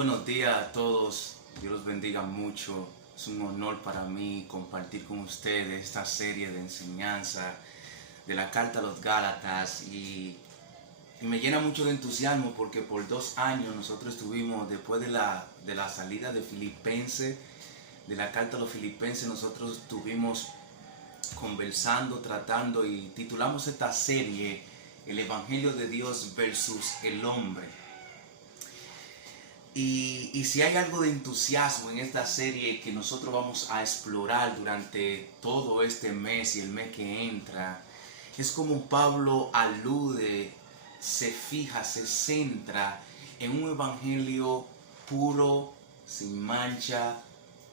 buenos días a todos, Dios los bendiga mucho. Es un honor para mí compartir con ustedes esta serie de enseñanza de la Carta a los Gálatas y me llena mucho de entusiasmo porque por 2 años nosotros estuvimos, después de la salida de Filipenses, de la Carta a los Filipenses, nosotros estuvimos conversando, tratando y titulamos esta serie El Evangelio de Dios versus el hombre. Y si hay algo de entusiasmo en esta serie que nosotros vamos a explorar durante todo este mes y el mes que entra, es como Pablo alude, se fija, se centra en un evangelio puro, sin mancha,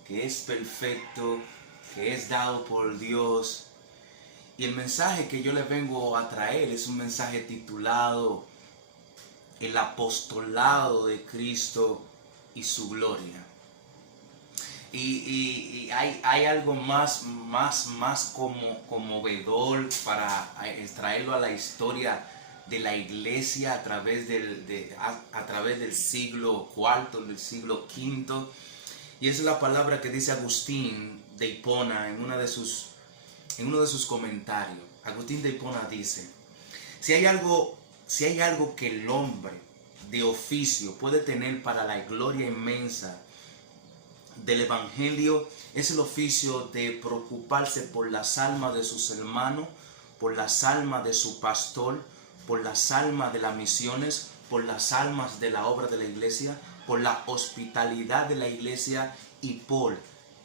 que es perfecto, que es dado por Dios. Y el mensaje que yo les vengo a traer es un mensaje titulado El apostolado de Cristo y su gloria. Y hay algo más conmovedor para extraerlo a la historia de la iglesia a través del siglo IV, del siglo V. Y esa es la palabra que dice Agustín de Hipona en uno de sus comentarios. Agustín de Hipona dice: si hay algo que el hombre de oficio puede tener para la gloria inmensa del Evangelio, es el oficio de preocuparse por las almas de sus hermanos, por las almas de su pastor, por las almas de las misiones, por las almas de la obra de la iglesia, por la hospitalidad de la iglesia y por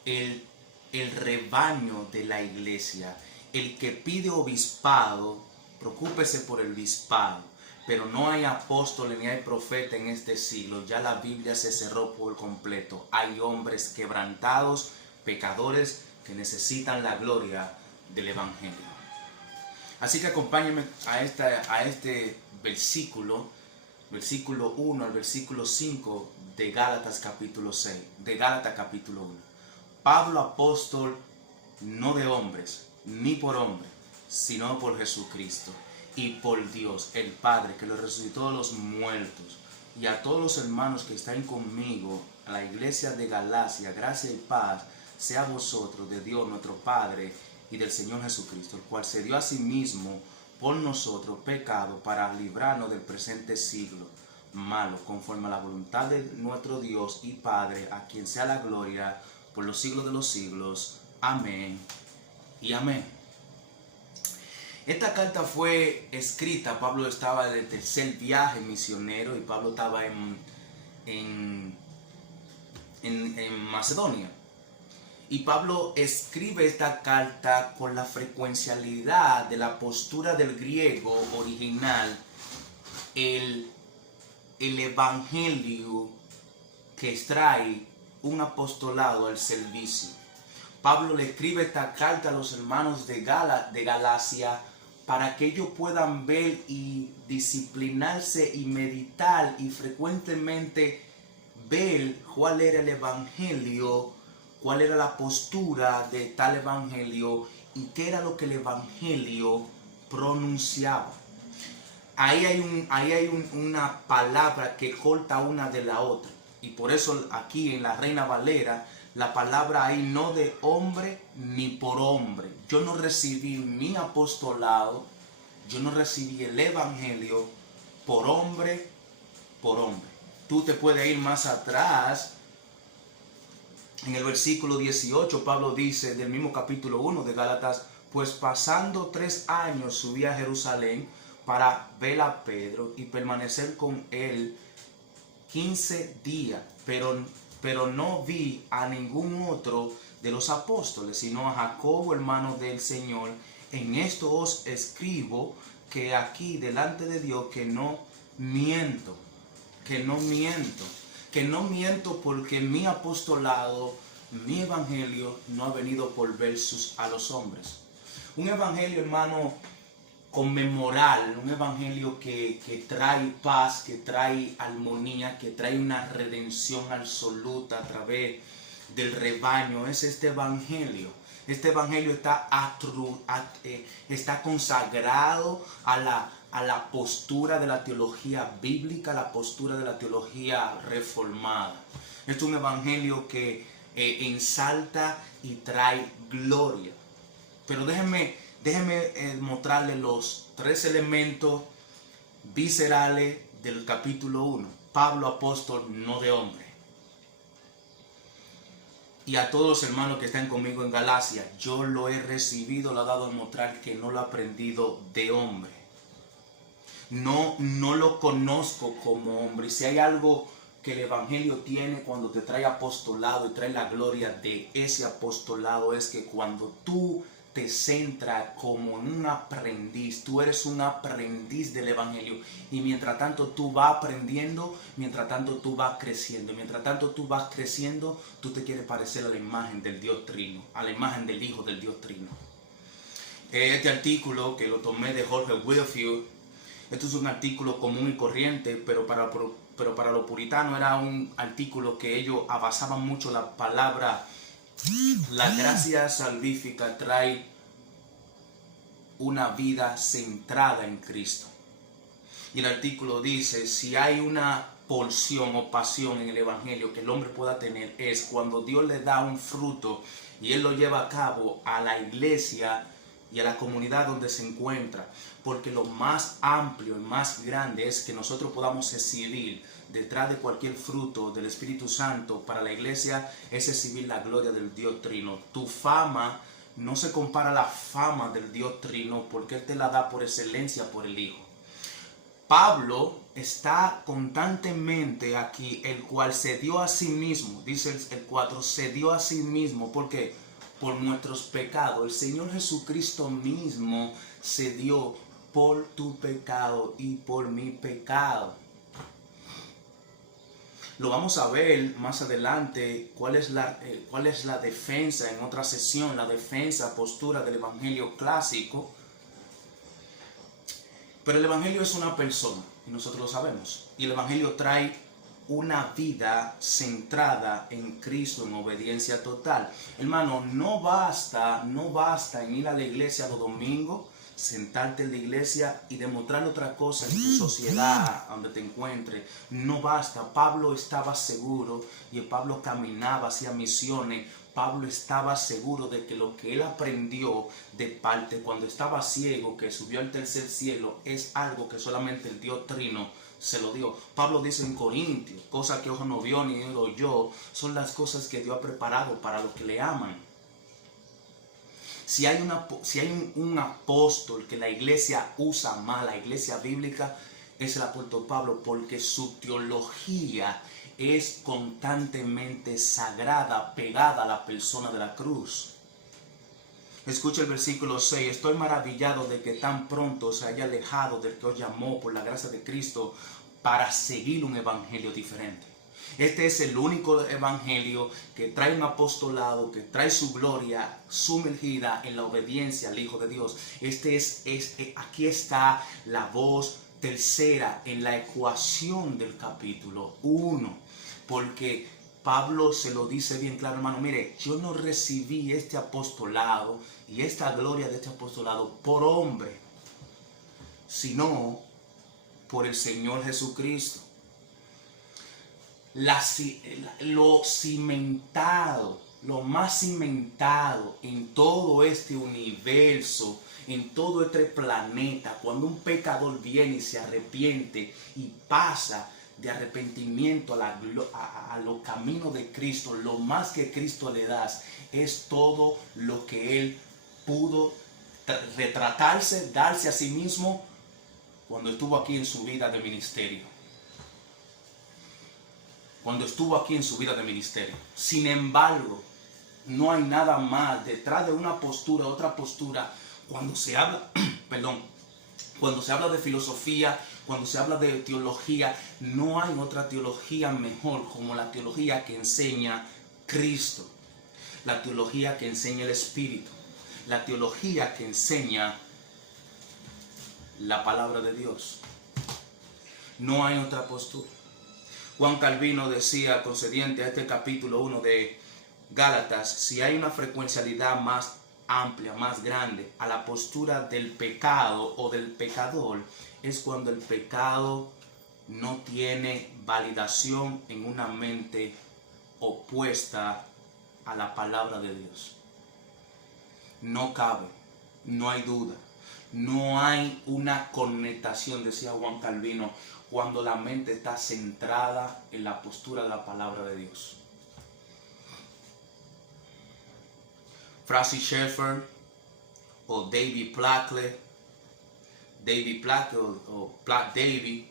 el rebaño de la iglesia. El que pide obispado, preocúpese por el obispado. Pero no hay apóstoles ni hay profeta en este siglo. Ya la Biblia se cerró por completo. Hay hombres quebrantados, pecadores, que necesitan la gloria del Evangelio. Así que acompáñenme a este versículo 1 al versículo 5 de Gálatas capítulo 6, de Gálatas capítulo 1. Pablo, apóstol, no de hombres, ni por hombre, sino por Jesucristo y por Dios, el Padre, que lo resucitó de los muertos, y a todos los hermanos que están conmigo, a la iglesia de Galacia, gracia y paz sea a vosotros, de Dios nuestro Padre y del Señor Jesucristo, el cual se dio a sí mismo por nosotros pecado para librarnos del presente siglo malo, conforme a la voluntad de nuestro Dios y Padre, a quien sea la gloria por los siglos de los siglos. Amén y amén. Esta carta fue escrita, Pablo estaba en el tercer viaje misionero y Pablo estaba en Macedonia. Y Pablo escribe esta carta con la frecuencialidad de la postura del griego original, el evangelio que extrae un apostolado al servicio. Pablo le escribe esta carta a los hermanos de Galacia para que ellos puedan ver y disciplinarse y meditar y frecuentemente ver cuál era el evangelio, cuál era la postura de tal evangelio y qué era lo que el evangelio pronunciaba. Ahí hay una palabra que corta una de la otra. Y por eso aquí en la Reina Valera, la palabra ahí no de hombre ni por hombre. Yo no recibí mi apostolado, yo no recibí el evangelio por hombre, por hombre. Tú te puedes ir más atrás. En el versículo 18, Pablo dice, del mismo capítulo 1 de Gálatas: pues pasando 3 años subí a Jerusalén para ver a Pedro y permanecer con él 15 días, pero no vi a ningún otro de los apóstoles, sino a Jacobo, hermano del Señor. En esto os escribo que aquí delante de Dios que no miento, porque mi apostolado, mi evangelio no ha venido por versus a los hombres. Un evangelio, hermano, conmemorar, un evangelio que trae paz, que trae armonía, que trae una redención absoluta a través del rebaño, es este evangelio. Este evangelio está consagrado a a la postura de la teología bíblica, a la postura de la teología reformada. Es un evangelio que ensalta y trae gloria. Pero déjenme mostrarles los 3 elementos viscerales del capítulo 1. Pablo, apóstol, no de hombre. Y a todos los hermanos que están conmigo en Galacia, yo lo he recibido, lo he dado a mostrar que no lo he aprendido de hombre. No lo conozco como hombre. Y si hay algo que el evangelio tiene cuando te trae apostolado y trae la gloria de ese apostolado, es que cuando tú te centras como en un aprendiz, tú eres un aprendiz del evangelio, y mientras tanto tú vas aprendiendo, mientras tanto tú vas creciendo, mientras tanto tú vas creciendo, tú te quieres parecer a la imagen del Dios Trino, a la imagen del Hijo del Dios Trino. Este artículo que lo tomé de Jorge Whitfield, esto es un artículo común y corriente, pero para los puritanos era un artículo que ellos basaban mucho la palabra. La gracia salvífica trae una vida centrada en Cristo. Y el artículo dice, si hay una porción o pasión en el evangelio que el hombre pueda tener, es cuando Dios le da un fruto y él lo lleva a cabo a la iglesia y a la comunidad donde se encuentra. Porque lo más amplio y más grande es que nosotros podamos exhibir detrás de cualquier fruto del Espíritu Santo para la iglesia, es exhibir la gloria del Dios Trino. Tu fama no se compara a la fama del Dios Trino, porque Él te la da por excelencia por el Hijo. Pablo está constantemente aquí, el cual se dio a sí mismo, dice el 4, se dio a sí mismo. ¿Por qué? Por nuestros pecados. El Señor Jesucristo mismo se dio por tu pecado y por mi pecado. Lo vamos a ver más adelante cuál es la defensa en otra sesión, la defensa, postura del evangelio clásico. Pero el evangelio es una persona y nosotros lo sabemos. Y el evangelio trae una vida centrada en Cristo, en obediencia total. Hermano, no basta en ir a la iglesia los domingos, sentarte en la iglesia y demostrar otra cosa en tu sociedad donde te encuentres. No basta. Pablo estaba seguro, y Pablo caminaba hacia misiones. Pablo estaba seguro de que lo que él aprendió de parte cuando estaba ciego, que subió al tercer cielo, es algo que solamente el Dios Trino se lo dio. Pablo dice en Corintios, cosas que ojo no vio ni oído oyó, son las cosas que Dios ha preparado para los que le aman. Si hay un apóstol que la iglesia usa mal, la iglesia bíblica, es el apóstol Pablo, porque su teología es constantemente sagrada, pegada a la persona de la cruz. Escucha el versículo 6. Estoy maravillado de que tan pronto se haya alejado del que os llamó por la gracia de Cristo para seguir un evangelio diferente. Este es el único evangelio que trae un apostolado, que trae su gloria sumergida en la obediencia al Hijo de Dios. Aquí está la voz tercera en la ecuación del capítulo 1. Porque Pablo se lo dice bien claro, hermano, mire, yo no recibí este apostolado y esta gloria de este apostolado por hombre, sino por el Señor Jesucristo. Lo más cimentado en todo este universo, en todo este planeta, cuando un pecador viene y se arrepiente y pasa de arrepentimiento a los caminos de Cristo, lo más que Cristo le da es todo lo que Él pudo retratarse, darse a sí mismo cuando estuvo aquí en su vida de ministerio. Sin embargo, no hay nada más detrás de una postura, otra postura, cuando se habla, cuando se habla de filosofía, cuando se habla de teología, no hay otra teología mejor como la teología que enseña Cristo, la teología que enseña el Espíritu, la teología que enseña la palabra de Dios. No hay otra postura. Juan Calvino decía, concediente a este capítulo 1 de Gálatas, si hay una frecuencialidad más amplia, más grande a la postura del pecado o del pecador, es cuando el pecado no tiene validación en una mente opuesta a la palabra de Dios. No cabe, no hay duda, no hay una connotación, decía Juan Calvino, cuando la mente está centrada en la postura de la palabra de Dios. Francis Schaeffer o David Platt o Platt David,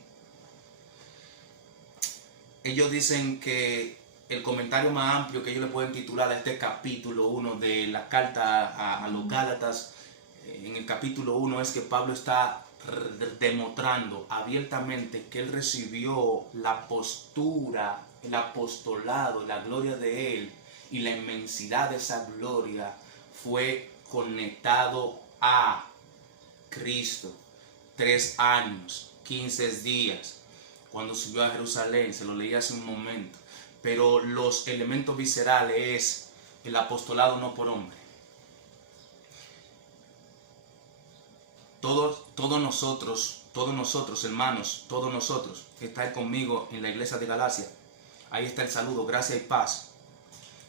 ellos dicen que el comentario más amplio que ellos le pueden titular a este capítulo 1 de la carta a los Gálatas, en el capítulo 1, es que Pablo está demostrando abiertamente que él recibió la postura, el apostolado, la gloria de él, y la inmensidad de esa gloria fue conectado a Cristo. 3 años, 15 días, cuando subió a Jerusalén, se lo leí hace un momento. Pero los elementos viscerales es el apostolado no por hombre. Todos nosotros, hermanos, todos nosotros que estáis conmigo en la iglesia de Galacia, ahí está el saludo, gracia y paz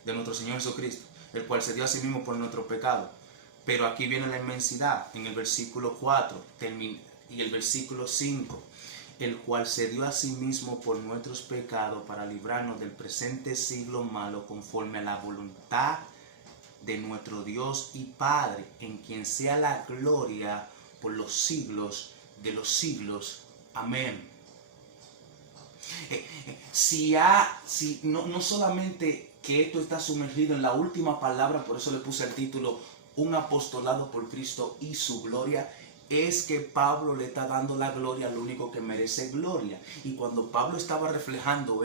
de nuestro Señor Jesucristo, el cual se dio a sí mismo por nuestro pecado. Pero aquí viene la inmensidad en el versículo 4 y el versículo 5. El cual se dio a sí mismo por nuestros pecados para librarnos del presente siglo malo, conforme a la voluntad de nuestro Dios y Padre, en quien sea la gloria por los siglos de los siglos. Amén. No solamente que esto está sumergido en la última palabra, por eso le puse el título, un apostolado por Cristo y su gloria, es que Pablo le está dando la gloria al único que merece gloria. Y cuando Pablo estaba reflejando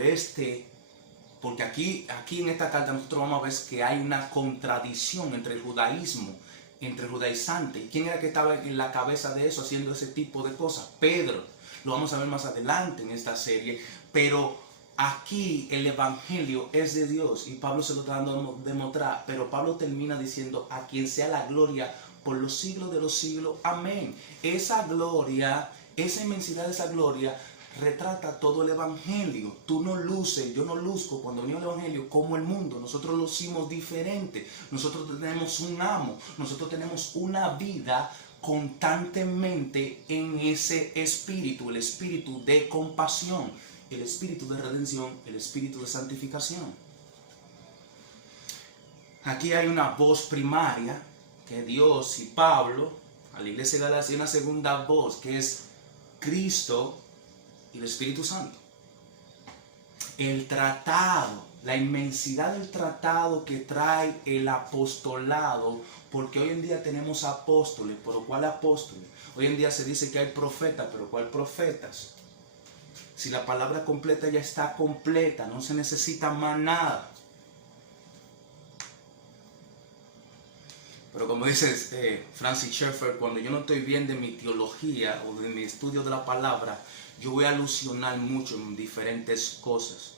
porque aquí en esta carta nosotros vamos a ver que hay una contradicción entre el judaísmo, entre el judaizante. ¿Y quién era que estaba en la cabeza de eso, haciendo ese tipo de cosas? Pedro. Lo vamos a ver más adelante en esta serie. Pero aquí el evangelio es de Dios y Pablo se lo está dando a demostrar. Pero Pablo termina diciendo: a quien sea la gloria por los siglos de los siglos. Amén. Esa gloria, esa inmensidad de esa gloria retrata todo el evangelio. Tú no luces, yo no luzco cuando viene el evangelio como el mundo. Nosotros lo hicimos diferente. Nosotros tenemos un amo. Nosotros tenemos una vida constantemente en ese espíritu, el espíritu de compasión, el espíritu de redención, el espíritu de santificación. Aquí hay una voz primaria, que Dios y Pablo, a la iglesia de Galacia, hay una segunda voz, que es Cristo y el Espíritu Santo. El tratado, la inmensidad del tratado que trae el apostolado, porque hoy en día tenemos apóstoles, pero ¿cuál apóstoles? Hoy en día se dice que hay profetas, pero ¿cuál profetas? Si la palabra completa ya está completa, no se necesita más nada. Pero como dice Francis Schaeffer, cuando yo no estoy bien de mi teología o de mi estudio de la palabra, yo voy a alusionar mucho en diferentes cosas.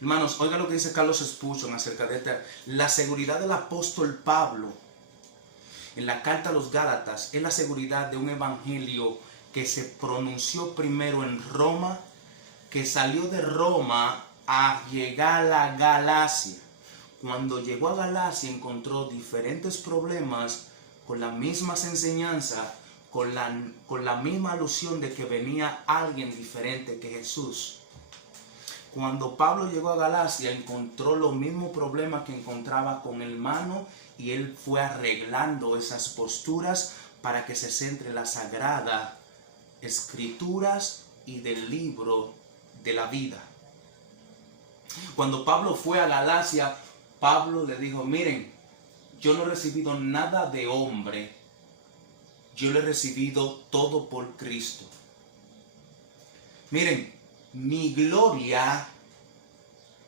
Hermanos, oiga lo que dice Carlos Spurgeon acerca de esta. La seguridad del apóstol Pablo en la carta a los Gálatas es la seguridad de un evangelio que se pronunció primero en Roma, que salió de Roma a llegar a Galacia. Cuando llegó a Galacia encontró diferentes problemas con las mismas enseñanzas, con la misma alusión de que venía alguien diferente que Jesús. Cuando Pablo llegó a Galacia encontró los mismos problemas que encontraba con el hermano y él fue arreglando esas posturas para que se centre en las sagradas escrituras y del libro de la vida. Cuando Pablo fue a Galacia, Pablo le dijo: miren, yo no he recibido nada de hombre, yo lo he recibido todo por Cristo. Miren, mi gloria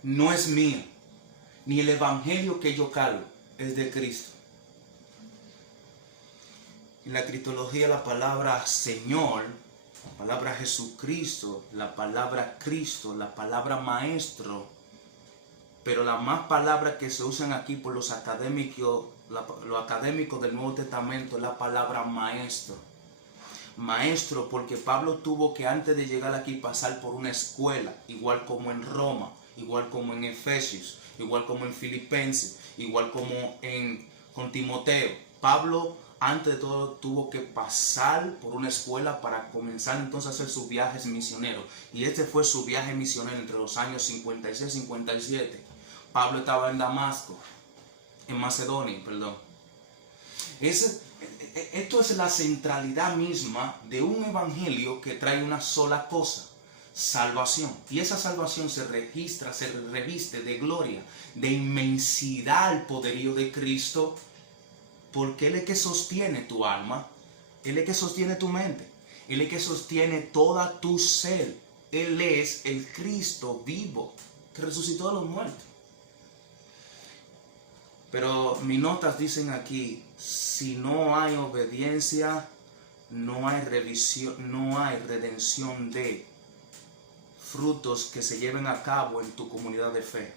no es mía, ni el evangelio que yo cargo es de Cristo. En la cristología la palabra Señor, la palabra Jesucristo, la palabra Cristo, la palabra Maestro, pero las más palabras que se usan aquí por los académicos del Nuevo Testamento es la palabra Maestro. maestro, porque Pablo tuvo que antes de llegar aquí pasar por una escuela, igual como en Roma, igual como en Efesios, igual como en Filipenses, igual como con Timoteo. Pablo antes de todo tuvo que pasar por una escuela para comenzar entonces a hacer sus viajes misioneros. Y este fue su viaje misionero entre los años 56 y 57. Pablo estaba en Damasco, en Macedonia, perdón. Esto es la centralidad misma de un evangelio que trae una sola cosa: salvación. Y esa salvación se registra, se reviste de gloria, de inmensidad al poderío de Cristo, porque Él es que sostiene tu alma, Él es que sostiene tu mente, Él es que sostiene toda tu ser. Él es el Cristo vivo que resucitó de los muertos. Pero mis notas dicen aquí: si no hay obediencia, no hay revisión, no hay redención de frutos que se lleven a cabo en tu comunidad de fe.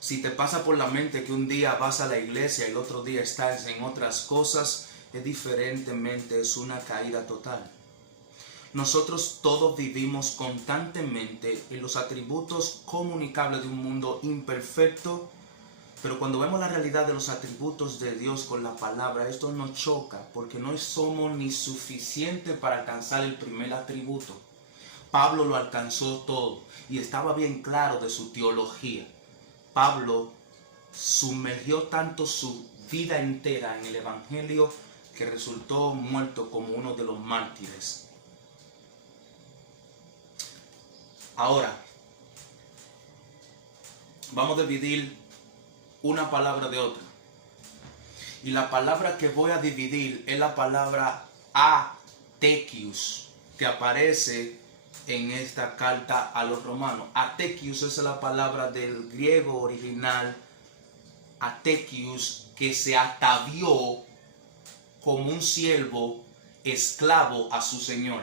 Si te pasa por la mente que un día vas a la iglesia y el otro día estás en otras cosas, es diferentemente, es una caída total. Nosotros todos vivimos constantemente en los atributos comunicables de un mundo imperfecto, pero cuando vemos la realidad de los atributos de Dios con la palabra, esto nos choca, porque no somos ni suficientes para alcanzar el primer atributo. Pablo lo alcanzó todo y estaba bien claro de su teología. Pablo sumergió tanto su vida entera en el evangelio que resultó muerto como uno de los mártires. Ahora, vamos a dividir una palabra de otra. Y la palabra que voy a dividir es la palabra atekios, que aparece en esta carta a los romanos. Atekios es la palabra del griego original, atekios, que se atavió como un siervo esclavo a su señor.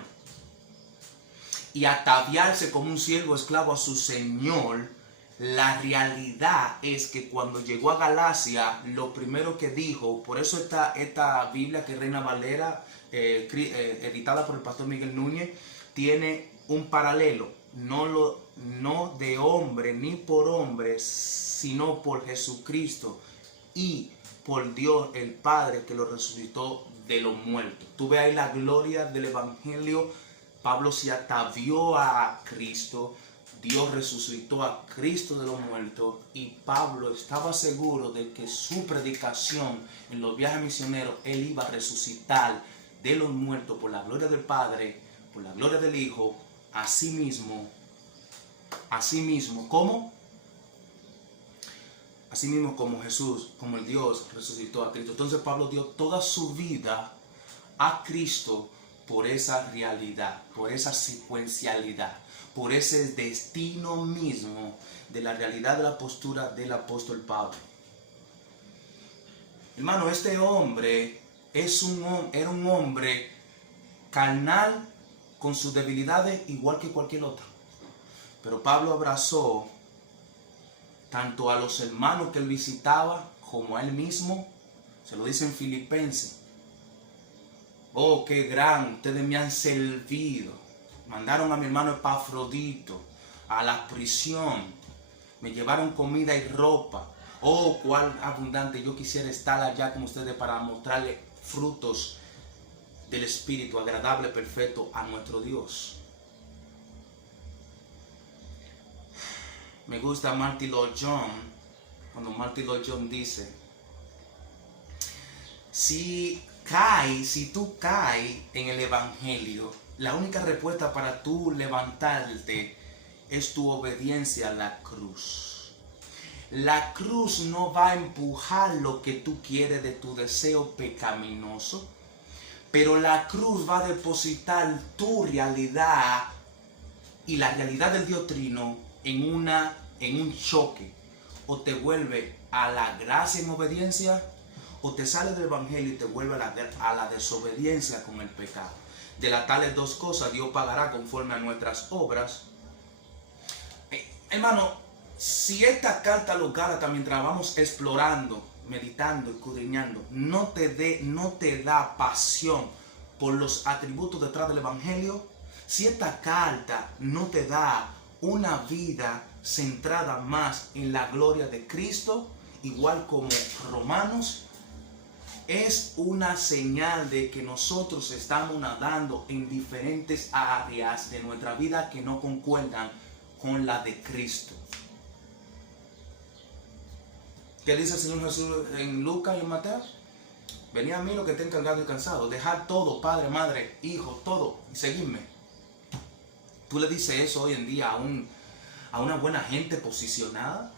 Y ataviarse como un siervo esclavo a su señor, la realidad es que cuando llegó a Galacia, lo primero que dijo, por eso esta Biblia que Reina Valera, editada por el pastor Miguel Núñez, tiene un paralelo, no de hombre ni por hombre, sino por Jesucristo y por Dios el Padre que lo resucitó de los muertos. Tú ves ahí la gloria del evangelio. Pablo se atavió a Cristo, Dios resucitó a Cristo de los muertos, y Pablo estaba seguro de que su predicación en los viajes misioneros, él iba a resucitar de los muertos por la gloria del Padre, por la gloria del Hijo, asimismo, ¿cómo? Asimismo como Jesús, como el Dios resucitó a Cristo. Entonces Pablo dio toda su vida a Cristo por esa realidad, por esa secuencialidad, por ese destino mismo de la realidad de la postura del apóstol Pablo. Hermano, este hombre era un hombre carnal con sus debilidades igual que cualquier otro. Pero Pablo abrazó tanto a los hermanos que él visitaba como a él mismo. Se lo dice en Filipenses: oh, qué gran, ustedes me han servido. Mandaron a mi hermano Epafrodito a la prisión. Me llevaron comida y ropa. Oh, cuán abundante yo quisiera estar allá con ustedes para mostrarles frutos del Espíritu agradable, perfecto a nuestro Dios. Me gusta Martin Lloyd-Jones, cuando Martin Lloyd-Jones dice: si tú caes en el evangelio, la única respuesta para tú levantarte es tu obediencia a la cruz. La cruz no va a empujar lo que tú quieres de tu deseo pecaminoso, pero la cruz va a depositar tu realidad y la realidad del Dios Trino en un choque. O te vuelve a la gracia en obediencia, o te sale del evangelio y te vuelve a la desobediencia con el pecado. De las tales dos cosas Dios pagará conforme a nuestras obras. Hermano, si esta carta a los Gálatas, mientras vamos explorando, meditando, escudriñando, no te da pasión por los atributos detrás del Evangelio, si esta carta no te da una vida centrada más en la gloria de Cristo, igual como Romanos, es una señal de que nosotros estamos nadando en diferentes áreas de nuestra vida que no concuerdan con la de Cristo. ¿Qué dice el Señor Jesús en Lucas y en Mateo? Venid a mí los que estén cargados y cansados, dejad todo, padre, madre, hijo, todo, y seguidme. Tú le dices eso hoy en día a una buena gente posicionada,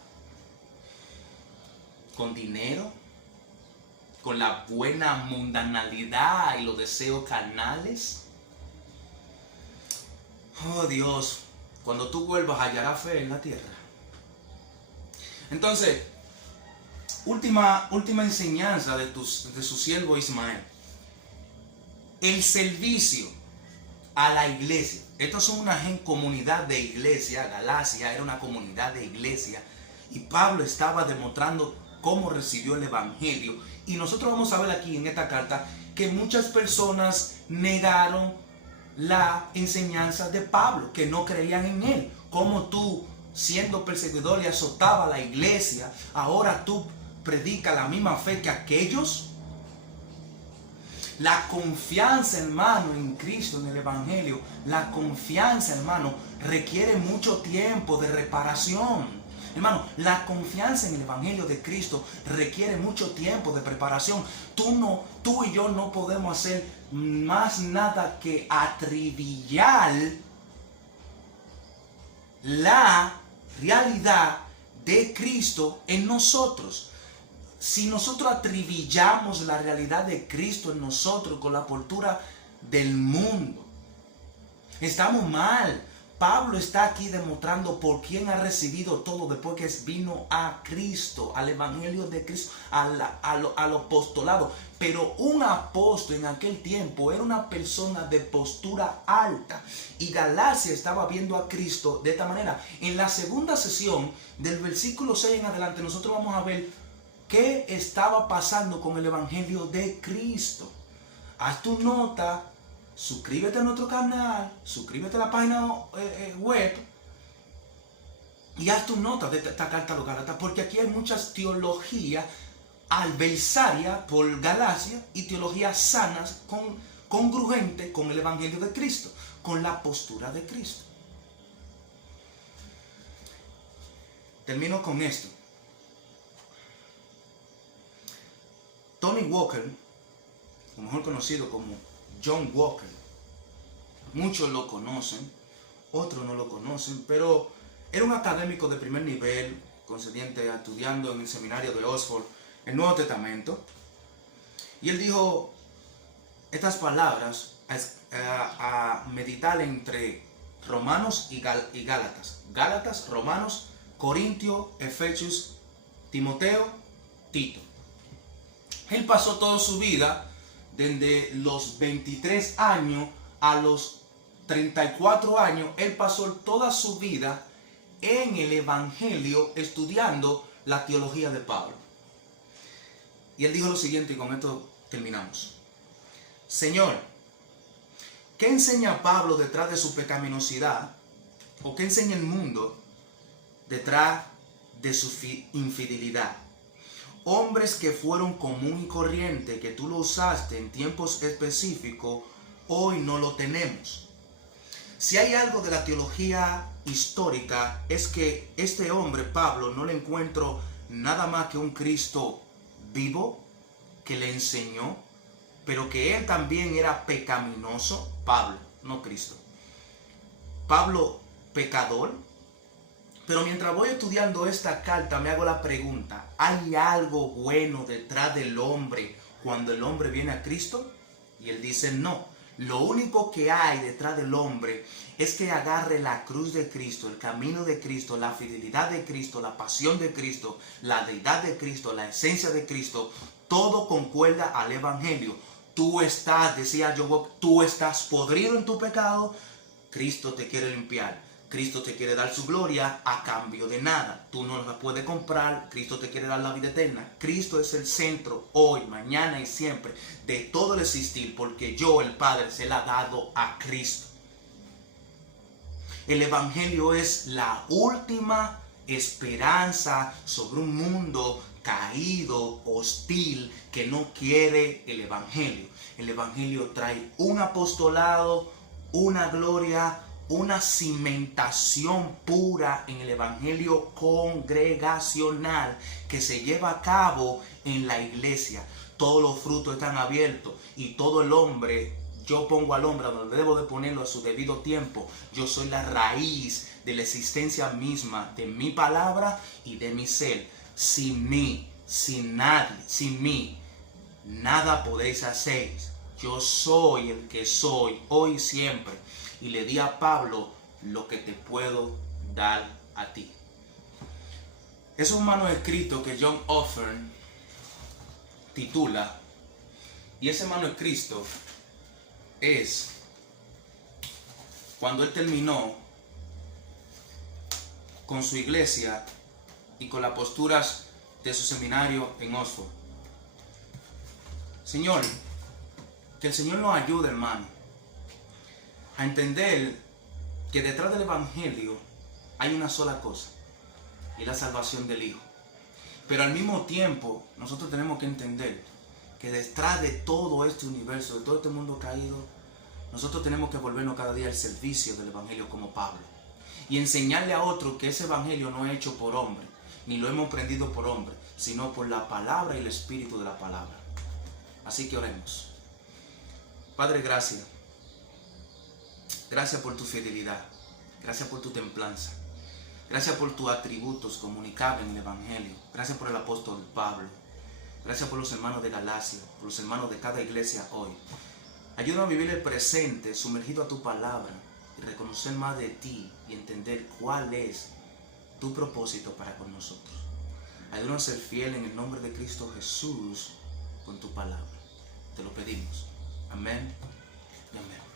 con dinero, con la buena mundanalidad y los deseos carnales. Oh Dios, cuando tú vuelvas hallarás fe en la tierra. Entonces, última enseñanza de su siervo Ismael. El servicio a la iglesia. Estos son una comunidad de iglesia. Galacia era una comunidad de iglesia. Y Pablo estaba demostrando cómo recibió el evangelio. Y nosotros vamos a ver aquí en esta carta que muchas personas negaron la enseñanza de Pablo, que no creían en él. Como tú, siendo perseguidor y azotaba a la iglesia, ahora tú predicas la misma fe que aquellos. La confianza, hermano, en Cristo, en el evangelio, la confianza, hermano, requiere mucho tiempo de reparación. Hermano, la confianza en el evangelio de Cristo requiere mucho tiempo de preparación. Tú y yo no podemos hacer más nada que atribillar la realidad de Cristo en nosotros. Si nosotros atribillamos la realidad de Cristo en nosotros con la postura del mundo, estamos mal. Pablo está aquí demostrando por quién ha recibido todo después que vino a Cristo, al evangelio de Cristo, al apostolado. Pero un apóstol en aquel tiempo era una persona de postura alta. Y Galacia estaba viendo a Cristo de esta manera. En la segunda sesión, del versículo 6 en adelante, nosotros vamos a ver qué estaba pasando con el evangelio de Cristo. Haz tu nota. Suscríbete a nuestro canal, suscríbete a la página web y haz tus notas de esta carta a los Gálatas, porque aquí hay muchas teologías adversarias por Galacia y teologías sanas, congruentes con el evangelio de Cristo, con la postura de Cristo. Termino con esto. Tony Walker, o mejor conocido como John Walker, muchos lo conocen, otros no lo conocen, pero era un académico de primer nivel, estudiando en el seminario de Oxford el Nuevo Testamento, y él dijo estas palabras a meditar entre Romanos y Gálatas. Gálatas, Romanos, Corintios, Efesios, Timoteo, Tito. Él pasó toda su vida, desde los 23 años a los 34 años, él pasó toda su vida en el evangelio estudiando la teología de Pablo. Y él dijo lo siguiente, y con esto terminamos. Señor, ¿qué enseña Pablo detrás de su pecaminosidad? ¿O qué enseña el mundo detrás de su infidelidad? Hombres que fueron común y corriente, que tú lo usaste en tiempos específicos, hoy no lo tenemos. Si hay algo de la teología histórica, es que este hombre, Pablo, no le encuentro nada más que un Cristo vivo, que le enseñó, pero que él también era pecaminoso. Pablo, no Cristo. Pablo, pecador. Pero mientras voy estudiando esta carta me hago la pregunta, ¿hay algo bueno detrás del hombre cuando el hombre viene a Cristo? Y él dice no. Lo único que hay detrás del hombre es que agarre la cruz de Cristo, el camino de Cristo, la fidelidad de Cristo, la pasión de Cristo, la deidad de Cristo, la esencia de Cristo. Todo concuerda al evangelio. Tú estás, decía Job, tú estás podrido en tu pecado, Cristo te quiere limpiar. Cristo te quiere dar su gloria a cambio de nada. Tú no la puedes comprar. Cristo te quiere dar la vida eterna. Cristo es el centro hoy, mañana y siempre de todo el existir, porque yo, el Padre, se la ha dado a Cristo. El Evangelio es la última esperanza sobre un mundo caído, hostil, que no quiere el Evangelio. El Evangelio trae un apostolado, una gloria, una cimentación pura en el Evangelio congregacional que se lleva a cabo en la iglesia. Todos los frutos están abiertos y todo el hombre, yo pongo al hombre donde debo de ponerlo a su debido tiempo. Yo soy la raíz de la existencia misma de mi palabra y de mi ser. Sin mí, sin nadie, sin mí, nada podéis hacer. Yo soy el que soy hoy y siempre. Y le di a Pablo lo que te puedo dar a ti. Es un manuscrito que John Offern titula, y ese manuscrito es cuando él terminó con su iglesia y con las posturas de su seminario en Oxford. Señor, que el Señor nos ayude, hermano, a entender que detrás del Evangelio hay una sola cosa, y la salvación del Hijo. Pero al mismo tiempo, nosotros tenemos que entender que detrás de todo este universo, de todo este mundo caído, nosotros tenemos que volvernos cada día al servicio del Evangelio como Pablo. Y enseñarle a otros que ese Evangelio no es hecho por hombre, ni lo hemos aprendido por hombre, sino por la palabra y el espíritu de la palabra. Así que oremos. Padre, gracias. Gracias por tu fidelidad. Gracias por tu templanza. Gracias por tus atributos comunicables en el Evangelio. Gracias por el apóstol Pablo. Gracias por los hermanos de Galacia, por los hermanos de cada iglesia hoy. Ayúdanos a vivir el presente sumergido a tu palabra y reconocer más de ti y entender cuál es tu propósito para con nosotros. Ayúdanos a ser fiel en el nombre de Cristo Jesús con tu palabra. Te lo pedimos. Amén y amén.